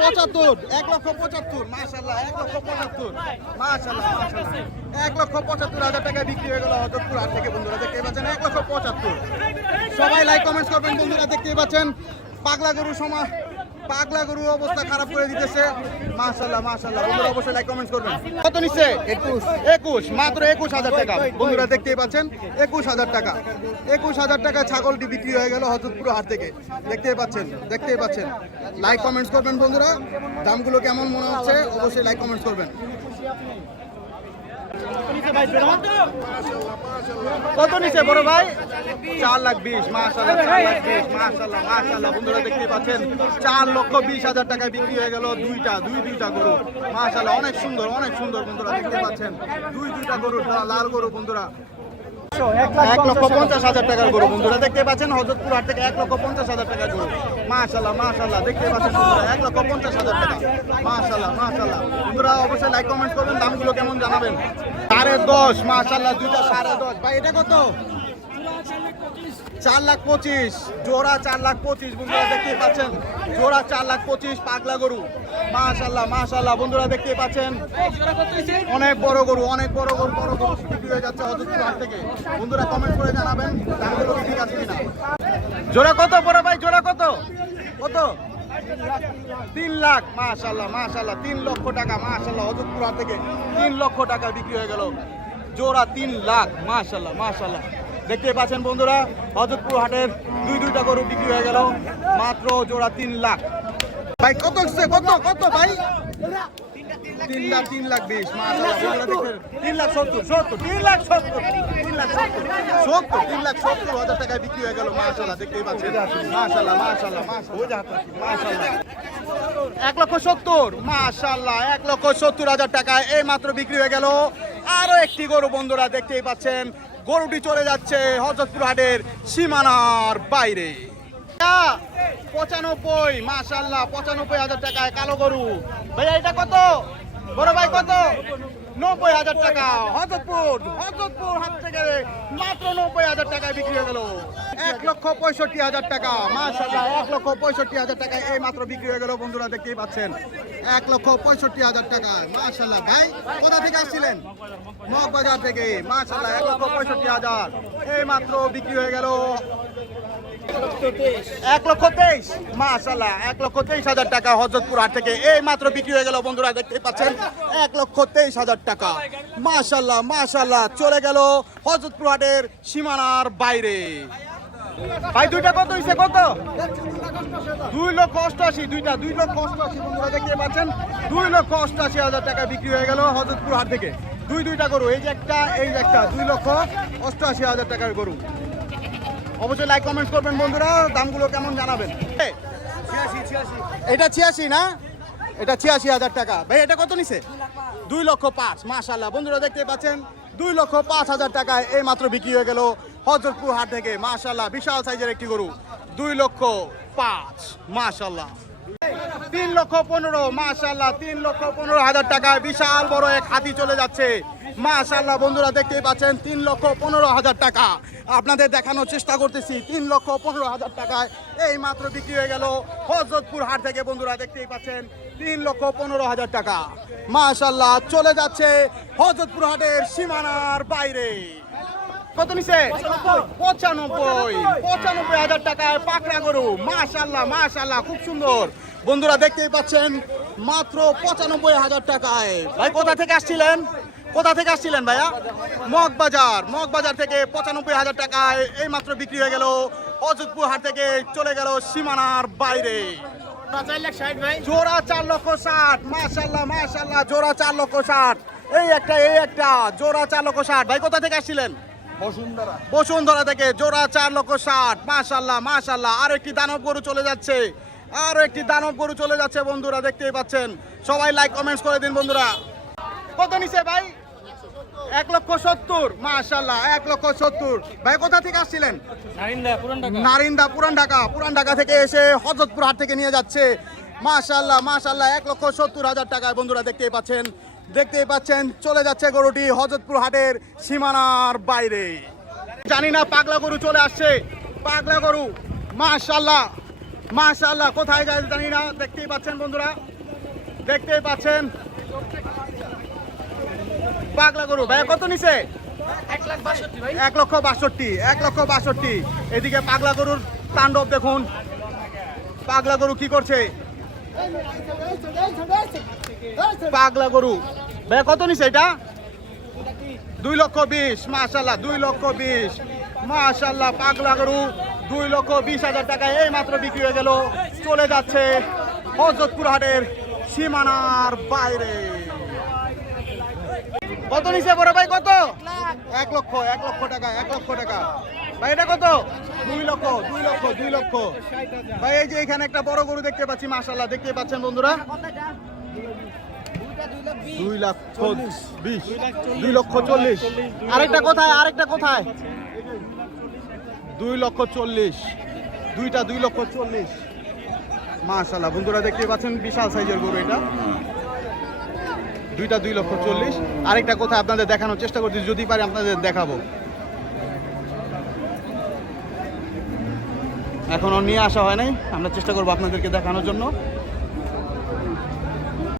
পঁচাত্তর, এক লক্ষ পঁচাত্তর মাশাল্লাহ এক লক্ষ পঁচাত্তর মাশাল্লাহ এক লক্ষ পঁচাত্তর হাজার টাকা বিক্রি হয়ে গেল হজরতপুর হাট থেকে, বন্ধুরা দেখতে পাচ্ছেন, এক লক্ষ পঁচাত্তর। সবাই লাইক কমেন্টস করবেন, বন্ধুরা দেখতে পাচ্ছেন, পাগলা গরু সমা পাগলা গরু অবস্থা খারাপ করে দিতেছে। মাশাল্লাহ মাশাল্লাহ বন্ধুরা অবশ্যই লাইক কমেন্টস করবেন। কত নিচ্ছে? একুশ। একুশ মাত্র একুশ হাজার টাকা। বন্ধুরা দেখতেই পাচ্ছেন একুশ হাজার টাকা। একুশ হাজার টাকা ছাগলটি বিক্রি হয়ে গেল হজরতপুর হাট থেকে। দেখতেই পাচ্ছেন দেখতেই পাচ্ছেন। লাইক কমেন্টস করবেন বন্ধুরা। দামগুলো কেমন মনে হচ্ছে? অবশ্যই লাইক কমেন্টস করবেন। কত নিচে বড় ভাই? চার লাখ বিশ মাশাল্লাহ চার লাখ বিশ বন্ধুরা দেখতে পাচ্ছেন চার লক্ষ বিশ হাজার টাকায় বিক্রি হয়ে গেল দুইটা দুই দুইটা গরু। মাশাল্লাহ অনেক সুন্দর অনেক সুন্দর বন্ধুরা দেখতে পাচ্ছেন। দুই দুইটা গরু লাল গরু বন্ধুরা। এক লক্ষ পঞ্চাশ হাজার টাকার গরু বন্ধুরা দেখতে পাচ্ছেন হজরতপুর হাট থেকে এক লক্ষ পঞ্চাশ হাজার টাকার গরু। মাশাল্লাহ মাশাল্লাহ দেখতে পাচ্ছেন এক লক্ষ পঞ্চাশ হাজার টাকা। মাশাল্লাহ মাশাল্লাহ বন্ধুরা, অবশ্যই লাইক কমেন্ট করবেন, দামগুলো কেমন জানাবেন? সাড়ে দশ মাশাল্লাহ দুইটা সাড়ে দশ। ভাই, এটা কত? চার লাখ পঁচিশ, জোড়া চার লাখ পঁচিশ বন্ধুরা দেখতে পাচ্ছেন, জোড়া চার লাখ পঁচিশ, পাগলা গরু। মাশাল্লাহ মাশাল্লাহ বন্ধুরা দেখতে পাচ্ছেন। অনেক বড় গরু, অনেক বড় গরু বড় গরু বিক্রি হয়ে যাচ্ছে হজরতপুর থেকে। বন্ধুরা কমেন্ট করে জানাবেন ঠিক আছে কিনা। জোড়া কত বড় ভাই, জোড়া কত? কত? তিন লাখ মাশাল্লাহ মাশাল্লাহ তিন লক্ষ টাকা মাশাল্লাহ হজরতপুর থেকে তিন লক্ষ টাকা বিক্রি হয়ে গেল। জোড়া তিন লাখ মাশাল্লাহ মাশাল্লাহ দেখতে পাচ্ছেন বন্ধুরা হজরতপুর হাটের দুই দুইটা গরু বিক্রি হয়ে গেল মাত্র জোড়া তিন লাখ। ভাই কত কত কত ভাই? তিন লাখ তিন লাখ বিশ তিন লাখ সত্তর সত্তর তিন লাখ সত্তর তিন লাখ সত্তর তিন লাখ সত্তর। হাজার টাকায় বিক্রি হয়ে গেল মাশাল্লাহ দেখতেই পাচ্ছেন। মাশাল্লাহ মাশাল্লাহ মাশাল্লাহ মাশাল্লাহ এক লক্ষ সত্তর মাশাল্লাহ এক লক্ষ সত্তর হাজার টাকায় এই মাত্র বিক্রি হয়ে গেল। আরও একটি গরু বন্ধুরা দেখতেই পাচ্ছেন গরুটি চলে যাচ্ছে হজরতপুর হাটের সীমানার বাইরে। পঁচানব্বই মাসাল্লাহ পঁচানব্বই হাজার টাকায় কালো গরু। ভাইয়া, এটা কত? বড় ভাই, কত? নব্বই হাজার টাকা। হজরতপুর হজরতপুর হাট থেকে মাত্র নব্বই হাজার টাকায় বিক্রি হয়ে গেল। এক লক্ষ পঁয়ষট্টি হাজার টাকা। মাশাল্লাহ এক লক্ষ পঁয়ষট্টি হাজার টাকায় এই মাত্র বিক্রি হয়ে গেল। বন্ধুরা, দেখতেই পাচ্ছেন। এক লক্ষ পঁয়ষট্টি হাজার টাকা মাশাল্লাহ ভাই, কোথা থেকে আসছিলেন? মগবাজার থেকে। মাশাল্লাহ এক লক্ষ পঁয়ষট্টি হাজার। এই মাত্র বিক্রি হয়ে গেল। এক লক্ষ তেইশ। মাশাল্লাহ এক লক্ষ তেইশ হাজার টাকা হজরতপুর হাট থেকে। এই মাত্র বিক্রি হয়ে গেল বন্ধুরা দেখতে পাচ্ছেন, এক লক্ষ তেইশ হাজার টাকা। মাশাল্লাহ মাশাল্লাহ চলে গেল হজরতপুর হাটের সীমানার বাইরে। ভাই, দুইটা কত হয়েছে কত? দুই লক্ষ অষ্টআশি, দুইটা, দুই লক্ষ অষ্টআশি, বন্ধুরা দেখতে পাচ্ছেন। দুই লক্ষ অষ্টআশি হাজার টাকা বিক্রি হয়ে গেল হজরতপুর হাট থেকে। দুই, দুইটা গরু, এই যে একটা, এই যে একটা, দুই লক্ষ অষ্টআশি হাজার টাকার গরু। অবশ্যই লাইক কমেন্ট করবেন বন্ধুরা, দামগুলো কেমন জানাবেন? এটা ছিয়াশি না? এটা ছিয়াশি হাজার টাকা। ভাই, এটা কত নিছে? দুই লক্ষ পাঁচ মাশাল্লাহ বন্ধুরা দেখতে পাচ্ছেন? দুই লক্ষ পাঁচ হাজার টাকায় এই মাত্র বিক্রি হয়ে গেল হজরতপুর হাট থেকে। মাশাল্লাহ বিশাল সাইজের একটি গরু। দুই লক্ষ পাঁচ মাশাল্লাহ তিন লক্ষ পনেরো মাশাল্লাহ তিন লক্ষ পনেরো হাজার টাকায় বিশাল বড় এক হাতি চলে যাচ্ছে। মাশাল্লাহ বন্ধুরা দেখতেই পাচ্ছেন, তিন লক্ষ পনেরো হাজার টাকা। আপনাদের দেখানোর চেষ্টা করতেছি, তিন লক্ষ পনেরো হাজার টাকায় এই মাত্র বিক্রি হয়ে গেল হজরতপুর হাট থেকে, বন্ধুরা দেখতেই পাচ্ছেন, তিন লক্ষ পনেরো হাজার টাকা। মাশাল্লাহ চলে যাচ্ছে হজরতপুর হাটের সীমানার বাইরে। কত নিছে? পঁচানব্বই পঁচানব্বই হাজার টাকায় পাকড়া গরু। মাশাল্লাহ মাশাল্লাহ খুব সুন্দর। বন্ধুরা দেখতেই পাচ্ছেন মাত্র পঁচানব্বই হাজার টাকায়। ভাই কোথা থেকে আসছিলেন? কোথা থেকে আসছিলেন ভাইয়া? মগবাজার মগবাজার থেকে পঁচানব্বই হাজার টাকায় এই মাত্র বিক্রি হয়ে গেল। অযোধপুর হাট থেকে চলে গেল সীমানার বাইরে। জোড়া চার লক্ষ ষাট মাশাল্লাহ মাশাল্লাহ জোড়া চার লক্ষ ষাট। এই একটা এই একটা জোড়া চার লক্ষ ষাট। ভাই কোথা থেকে আসছিলেন? বসুন্ধরা। বসুন্ধরা থেকে জোড়া চার লক্ষ ষাট। মাশাল্লাহ মাশাল্লাহ আর একটি দানব গরু চলে যাচ্ছে। আর একটি দানব গরু চলে যাচ্ছে বন্ধুরা দেখতেই পাচ্ছেন। সবাই লাইক কমেন্টস করে দিন বন্ধুরা। কত নিছে ভাই? এক লক্ষ সত্তর মাশাল্লাহ এক লক্ষ সত্তর। ভাই কোথা থেকে আসছিলেন? নারিন্দা পুরান ঢাকা। পুরান ঢাকা। থেকে এসে হজরতপুর হাট থেকে নিয়ে যাচ্ছে। মাশাল্লাহ মাশাল্লাহ এক লক্ষ সত্তর হাজার টাকায় বন্ধুরা দেখতেই পাচ্ছেন। দেখতেই পাচ্ছেন চলে যাচ্ছে গরুটি হজরতপুর হাটের সীমানার বাইরে। জানি না পাগলা গরু চলে আসছে। পাগলা গরু মাশাল্লাহ মাশাআল্লাহ কোথায় যায় জানি না দেখতেই পাচ্ছেন বন্ধুরা দেখতেই পাচ্ছেন। পাগলা গরু ভাই কত নিছে? এক লক্ষ বাষট্টি এক লক্ষ বাষট্টি। এদিকে পাগলা গরুর তাণ্ডব দেখুন। পাগলা গরু কি করছে? পাগলা গরু। ভাই কত নিছে এটা? দুই লক্ষ বিশ মাশাল্লাহ দুই লক্ষ বিশ। মাশাল্লাহ পাগলা গরু। দুই লক্ষ বিশ হাজার টাকায় এই মাত্র বিক্রি হয়ে গেল। চলে যাচ্ছে হজরতপুর হাটের সীমানার বাইরে। কত নিছে বড় ভাই, কত? এক লক্ষ এক লক্ষ টাকা, এক লক্ষ টাকা। ভাই, এটা কত? দুই লক্ষ দুই লক্ষ দুই লক্ষ। ভাই, এই যে এখানে একটা বড় গরু দেখতে পাচ্ছি মাশাল্লাহ দেখতে পাচ্ছেন বন্ধুরা? দুই লক্ষ বিশ, দুই লক্ষ চল্লিশ। আরেকটা কোথায় আরেকটা কোথায়? দুই লক্ষ চল্লিশ। দুইটা দুই লক্ষ চল্লিশ। মাশাল্লাহ বন্ধুরা দেখতে পাচ্ছেন বিশাল সাইজের গরু এটা। দুইটা দুই লক্ষ চল্লিশ। আরেকটা কথা আপনাদের দেখানোর চেষ্টা করছি, যদি পারি আপনাদের দেখাবো। এখনও নিয়ে আসা হয় নাই, আমরা চেষ্টা করব আপনাদেরকে দেখানোর জন্য।